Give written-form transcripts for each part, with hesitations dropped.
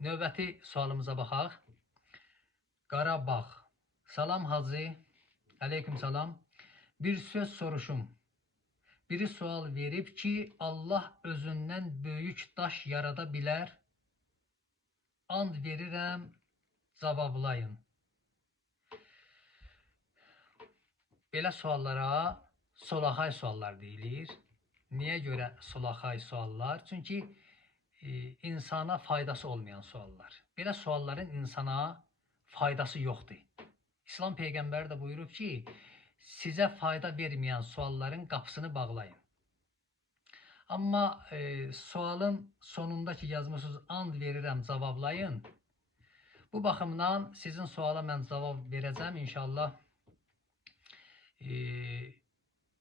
Növbəti sualımıza baxaq. Qarabağ. Salam Hacı. Aleyküm salam. Bir söz soruşum. Biri sual verib ki, Allah özündən böyük daş yarada bilər. And verirəm, cavablayın. Belə suallara solaxay suallar deyilir. Niyə görə solaxay suallar? Çünki insana faydası olmayan suallar. Belə sualların insana faydası yoxdur. İslam Peyğəmbəri də buyurub ki, sizə fayda verməyən sualların qapısını bağlayın. Amma sualın sonundakı yazmışsınız, and verirəm, cavablayın. Bu baxımdan sizin suala mən cavab verəcəm. İnşallah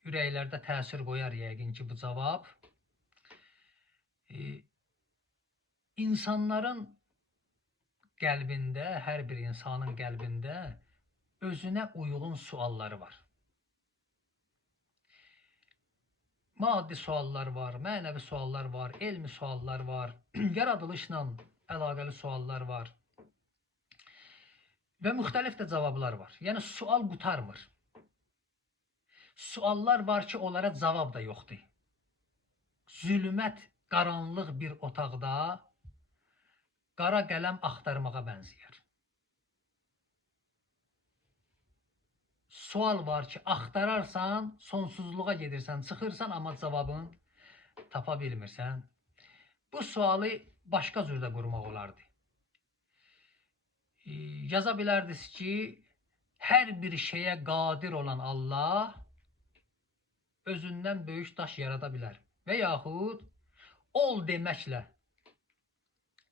ürəklərdə təsir qoyar yəqin ki bu cavab. İnsanların qəlbində, hər bir insanın qəlbində özünə uyğun sualları var. Maddi suallar var, mənəvi suallar var, elmi suallar var, yaradılışla əlaqəli suallar var və müxtəlif də cavablar var. Yəni sual qutarmır. Suallar var ki, onlara cavab da yoxdur. Zülmət, qaranlıq bir otaqda qara qələm axtarmağa bənzəyər. Sual var ki, axtararsan, sonsuzluğa gedirsən, çıxırsan, amma cavabını tapa bilmirsən. Bu sualı başqa cürdə qurmaq olardı. Yaza bilərdiniz ki, hər bir şeyə qadir olan Allah özündən böyük daş yarada bilər. Və yaxud ol deməklə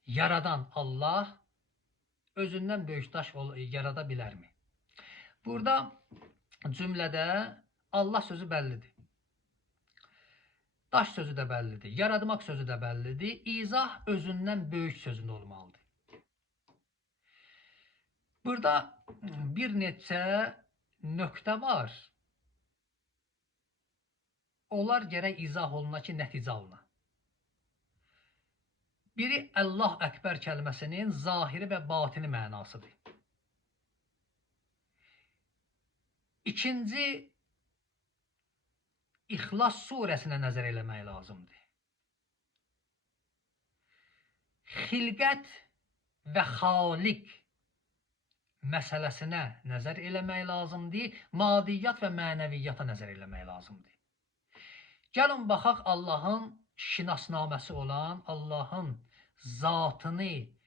yaradan Allah özündən böyük daş yarada bilərmi? Burada cümlədə Allah sözü bəllidir. Daş sözü də bəllidir. Yaratmaq sözü də bəllidir. İzah özündən böyük sözündə olmalıdır. Burada bir neçə nöqtə var. Onlar gərək izah oluna ki, nəticə alına. Biri Allah Əkbər kəlməsinin zahiri və batini mənasıdır. İkinci, İxlas surəsinə nəzər eləmək lazımdır. Xilqət və xaliq məsələsinə nəzər eləmək lazımdır. Madiyyat və mənəviyyata nəzər eləmək lazımdır. Gəlin baxaq Allahın şinasnaməsi olan, Allahın zatını